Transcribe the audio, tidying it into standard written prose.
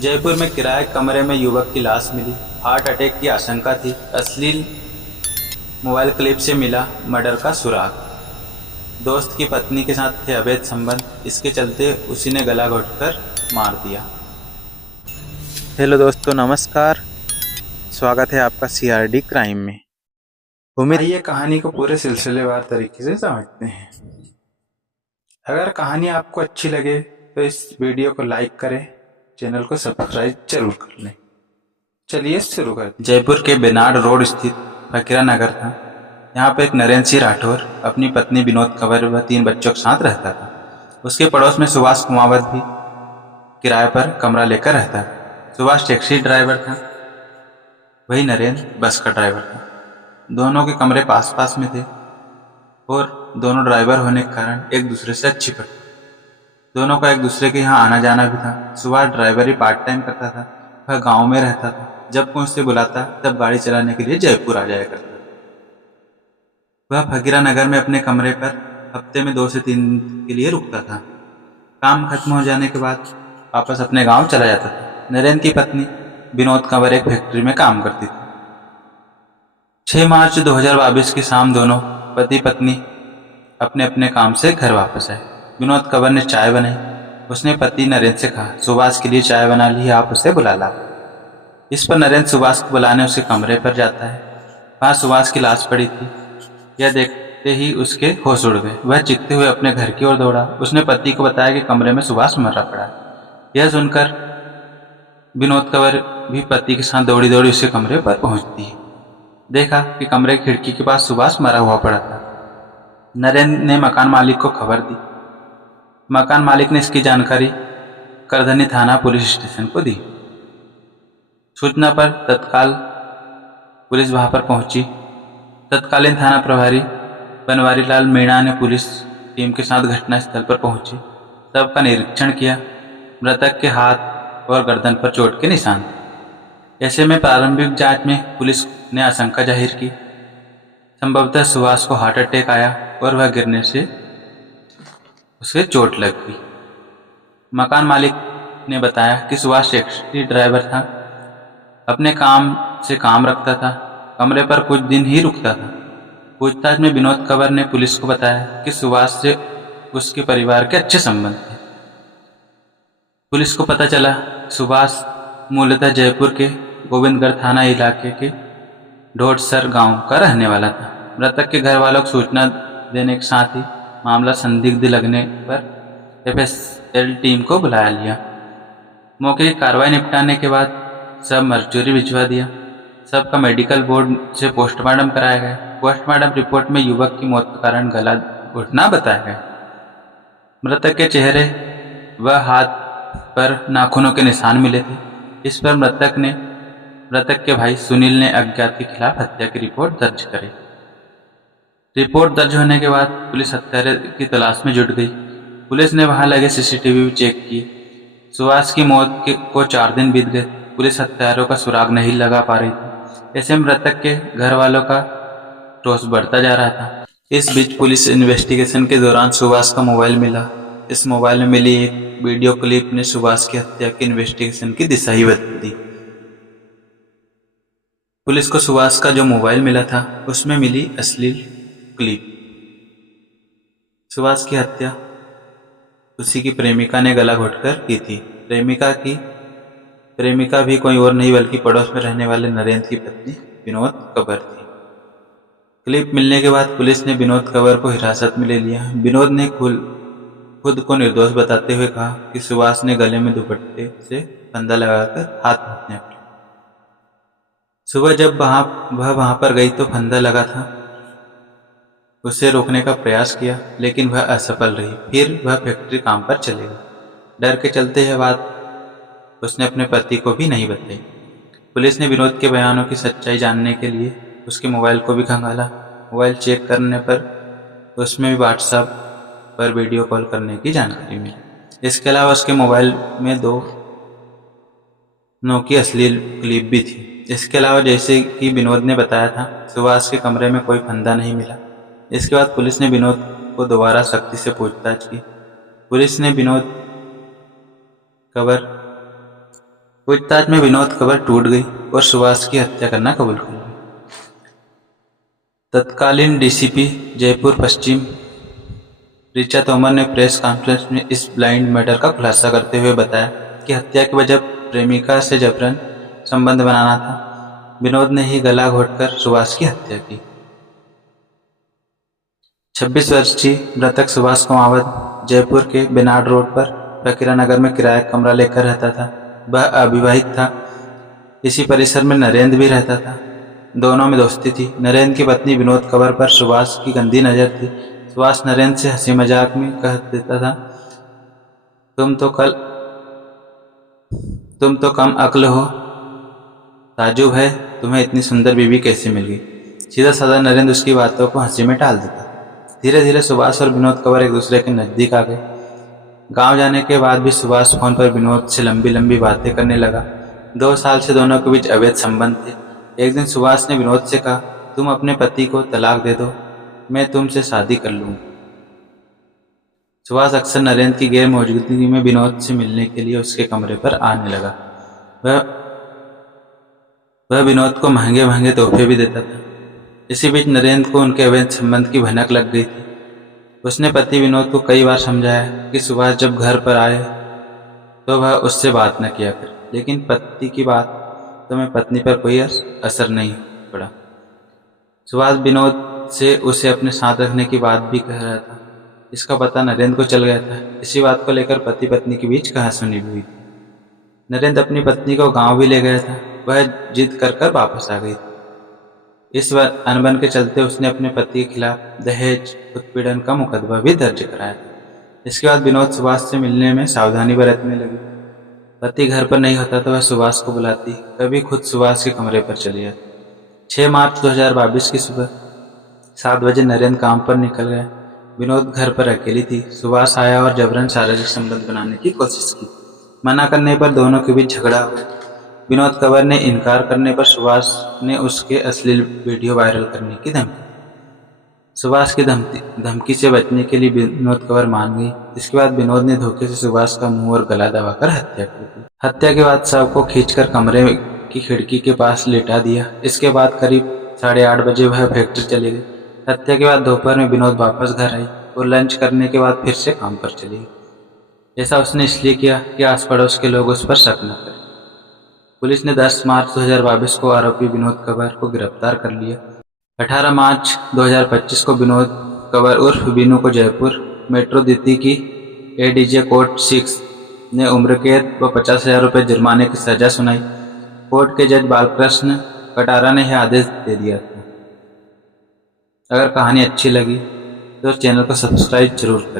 जयपुर में किराए कमरे में युवक की लाश मिली। हार्ट अटैक की आशंका थी। अश्लील मोबाइल क्लिप से मिला मर्डर का सुराग। दोस्त की पत्नी के साथ थे अवैध संबंध, इसके चलते उसी ने गला घोटकर मार दिया। हेलो दोस्तों, नमस्कार। स्वागत है आपका सीआरडी क्राइम में। आइए कहानी को पूरे सिलसिलेवार तरीके से समझते हैं। अगर कहानी आपको अच्छी लगे तो इस वीडियो को लाइक करें, चैनल को सब्सक्राइब जरूर कर लें। चलिए शुरू करते हैं। जयपुर के बेनाड रोड स्थित फकीरा नगर था। यहाँ पर एक नरेंद्र सिंह राठौर अपनी पत्नी विनोद कंवर व 3 बच्चों के साथ रहता था। उसके पड़ोस में सुभाष कुमावत भी किराए पर कमरा लेकर रहता था। सुभाष टैक्सी ड्राइवर था, वही नरेंद्र बस का ड्राइवर था। दोनों के कमरे पास पास में थे और दोनों ड्राइवर होने के कारण एक दूसरे से अच्छी पड़ती। दोनों का एक दूसरे के यहाँ आना जाना भी था। सुभाष ड्राइवरी पार्ट टाइम करता था। वह गांव में रहता था। जब कोई उसे बुलाता तब गाड़ी चलाने के लिए जयपुर आ जाया करता। वह फकीरा नगर में अपने कमरे पर हफ्ते में 2 से 3 दिन के लिए रुकता था। काम खत्म हो जाने के बाद वापस अपने गांव चला जाता था। नरेंद्र की पत्नी विनोद कंवर एक फैक्ट्री में काम करती थी। 6 मार्च 2022 की शाम दोनों पति पत्नी अपने अपने काम से घर वापस आए। विनोद कंवर ने चाय बनाई। उसने पति नरेंद्र से कहा, सुभाष के लिए चाय बना ली, आप उसे बुला ला। इस पर नरेंद्र सुभाष को बुलाने उसके कमरे पर जाता है। वहां सुभाष की लाश पड़ी थी। यह देखते ही उसके होश उड़ गए। वह चीखते हुए अपने घर की ओर दौड़ा। उसने पति को बताया कि कमरे में सुभाष मरा पड़ा है। यह सुनकर विनोद कंवर भी पति के साथ दौड़ी दौड़ी उसके कमरे पर पहुंचती है। देखा कि कमरे की खिड़की के पास सुभाष मरा हुआ पड़ा था। नरेंद्र ने मकान मालिक को खबर दी। मकान मालिक ने इसकी जानकारी करधनी थाना पुलिस स्टेशन को दी। सूचना पर तत्काल पुलिस वहां पर पहुंची। तत्कालीन थाना प्रभारी बनवारी लाल मीणा ने पुलिस टीम के साथ घटनास्थल पर पहुंची। तब का निरीक्षण किया। मृतक के हाथ और गर्दन पर चोट के निशान थे। ऐसे में प्रारंभिक जांच में पुलिस ने आशंका जाहिर की, संभवतः सुभाष को हार्ट अटैक आया और वह गिरने से उसे चोट लग गई। मकान मालिक ने बताया कि सुभाष टैक्सी ड्राइवर था, अपने काम से काम रखता था, कमरे पर कुछ दिन ही रुकता था। पूछताछ में विनोद कंवर ने पुलिस को बताया कि सुभाष से उसके परिवार के अच्छे संबंध थे। पुलिस को पता चला सुभाष मूलतः जयपुर के गोविंदगढ़ थाना इलाके के ढोटसर गांव का रहने वाला था। मृतक के घर वालों को सूचना देने के साथ ही मामला संदिग्ध लगने पर एफएसएल टीम को बुला लिया। मौके की कार्रवाई निपटाने के बाद सब मर्चुरी भिजवा दिया। सबका मेडिकल बोर्ड से पोस्टमार्टम कराया गया। पोस्टमार्टम रिपोर्ट में युवक की मौत का कारण गला घोटना बताया गया। मृतक के चेहरे व हाथ पर नाखूनों के निशान मिले थे। इस पर मृतक के भाई सुनील ने अज्ञात के खिलाफ हत्या की रिपोर्ट दर्ज करी। रिपोर्ट दर्ज होने के बाद पुलिस हत्यारे की तलाश में जुट गई। पुलिस ने वहां लगे सीसीटीवी भी चेक किए। सुभाष की मौत को 4 दिन बीत गए। पुलिस हत्यारों का सुराग नहीं लगा पा रही थी। ऐसे मृतक के घर वालों का रोष बढ़ता जा रहा था। इस बीच पुलिस इन्वेस्टिगेशन के दौरान सुभाष का मोबाइल मिला। इस मोबाइल में मिली एक वीडियो क्लिप ने सुभाष की हत्या की इन्वेस्टिगेशन की दिशा ही बदल दी। पुलिस को सुभाष का जो मोबाइल मिला था उसमें मिली अश्लील क्लिप। सुभाष की हत्या उसी की प्रेमिका ने गला घोटकर की थी। प्रेमिका भी कोई और नहीं बल्कि पड़ोस में रहने वाले नरेंद्र की पत्नी विनोद कंवर थी। क्लिप मिलने के बाद पुलिस ने विनोद कंवर को हिरासत में ले लिया। विनोद ने खुद को निर्दोष बताते हुए कहा कि सुभाष ने गले में दुपट्टे से फंदा लगाकर हाथ हत्या की। सुबह जब वह वहां पर गई तो फंदा लगा था। उसे रोकने का प्रयास किया लेकिन वह असफल रही। फिर वह फैक्ट्री काम पर चले गए। डर के चलते यह बात उसने अपने पति को भी नहीं बताई। पुलिस ने विनोद के बयानों की सच्चाई जानने के लिए उसके मोबाइल को भी खंगाला। मोबाइल चेक करने पर उसमें भी व्हाट्सएप पर वीडियो कॉल करने की जानकारी मिली। इसके अलावा उसके मोबाइल में 2 की अश्लील क्लिप भी थी। इसके अलावा जैसे कि विनोद ने बताया था, सुभाष के कमरे में कोई फंदा नहीं मिला। इसके बाद पुलिस ने विनोद को दोबारा सख्ती से पूछताछ की। पुलिस ने विनोद कंवर पूछताछ में विनोद कंवर टूट गई और सुभाष की हत्या करना कबूल कर लिया। तत्कालीन डीसीपी जयपुर पश्चिम ऋचा तोमर ने प्रेस कॉन्फ्रेंस में इस ब्लाइंड मर्डर का खुलासा करते हुए बताया कि हत्या की वजह प्रेमिका से जबरन संबंध बनाना था। विनोद ने ही गला घोटकर सुभाष की हत्या की। 26 वर्षीय मृतक सुभाष कुमावत जयपुर के बेनाड रोड पर फकीरा नगर में किराया कमरा लेकर रहता था। वह अविवाहित था। इसी परिसर में नरेंद्र भी रहता था। दोनों में दोस्ती थी। नरेंद्र की पत्नी विनोद कंवर पर सुभाष की गंदी नजर थी। सुभाष नरेंद्र से हंसी मजाक में कह देता था, तुम तो कम अक्ल हो, ताजुब है तुम्हें इतनी सुंदर बीवी कैसे मिल गई। सीधा साधा नरेंद्र उसकी बातों को हंसी में टाल देता। धीरे धीरे सुभाष और विनोद कंवर एक दूसरे के नजदीक आ गए। गांव जाने के बाद भी सुभाष फोन पर विनोद से लंबी लंबी बातें करने लगा। 2 साल से दोनों के बीच अवैध संबंध थे। एक दिन सुभाष ने विनोद से कहा, तुम अपने पति को तलाक दे दो, मैं तुमसे शादी कर लूंगा। सुभाष अक्सर नरेंद्र की गैर मौजूदगी में विनोद से मिलने के लिए उसके कमरे पर आने लगा। वह विनोद को महंगे महंगे तोहफे भी देता था। इसी बीच नरेंद्र को उनके अवैध संबंध की भनक लग गई थी। उसने पति विनोद को कई बार समझाया कि सुभाष जब घर पर आए तो वह उससे बात न किया करे, लेकिन पति की बात तो में पत्नी पर कोई असर नहीं पड़ा। सुभाष विनोद से उसे अपने साथ रखने की बात भी कह रहा था। इसका पता नरेंद्र को चल गया था। इसी बात को लेकर पति पत्नी के बीच कहासुनी हुई। नरेंद्र अपनी पत्नी को गांव भी ले गया था। वह जिद कर वापस आ गई। इस अनबन के चलते उसने अपने पति के खिलाफ दहेज उत्पीड़न का मुकदमा भी दर्ज कराया। इसके बाद विनोद सुभाष से मिलने में सावधानी बरतने लगी। पति घर पर नहीं होता तो वह सुभाष को बुलाती, कभी खुद सुभाष के कमरे पर चली जाती। 6 मार्च 2022 की सुबह 7 बजे नरेंद्र काम पर निकल गया। विनोद घर पर अकेली थी। सुभाष आया और जबरन शारीरिक संबंध बनाने की कोशिश की। मना करने पर दोनों के बीच झगड़ा हुआ। विनोद कंवर ने इनकार करने पर सुभाष ने उसके अश्लील वीडियो वायरल करने की धमकी। सुभाष की धमकी से बचने के लिए विनोद कंवर मान गई। इसके बाद विनोद ने धोखे से सुभाष का मुंह और गला दबाकर हत्या कर दी। हत्या के बाद शव को खींचकर कमरे की खिड़की के पास लेटा दिया। इसके बाद करीब 8:30 बजे वह फैक्ट्री चले गए। हत्या के बाद दोपहर में विनोद वापस घर आई और लंच करने के बाद फिर से काम पर चली गई। ऐसा उसने इसलिए किया कि आस पड़ोस के लोग उस पर शक न करें। पुलिस ने 10 मार्च 2022 को आरोपी विनोद कंवर को गिरफ्तार कर लिया। 18 मार्च 2025 को विनोद कंवर उर्फ बीनू को जयपुर मेट्रो द्वितीय की एडीजे कोर्ट 6 ने उम्र कैद व 50,000 रुपये जुर्माने की सजा सुनाई। कोर्ट के जज बालकृष्ण कटारा ने यह आदेश दे दिया था। अगर कहानी अच्छी लगी तो चैनल को सब्सक्राइब जरूर करें।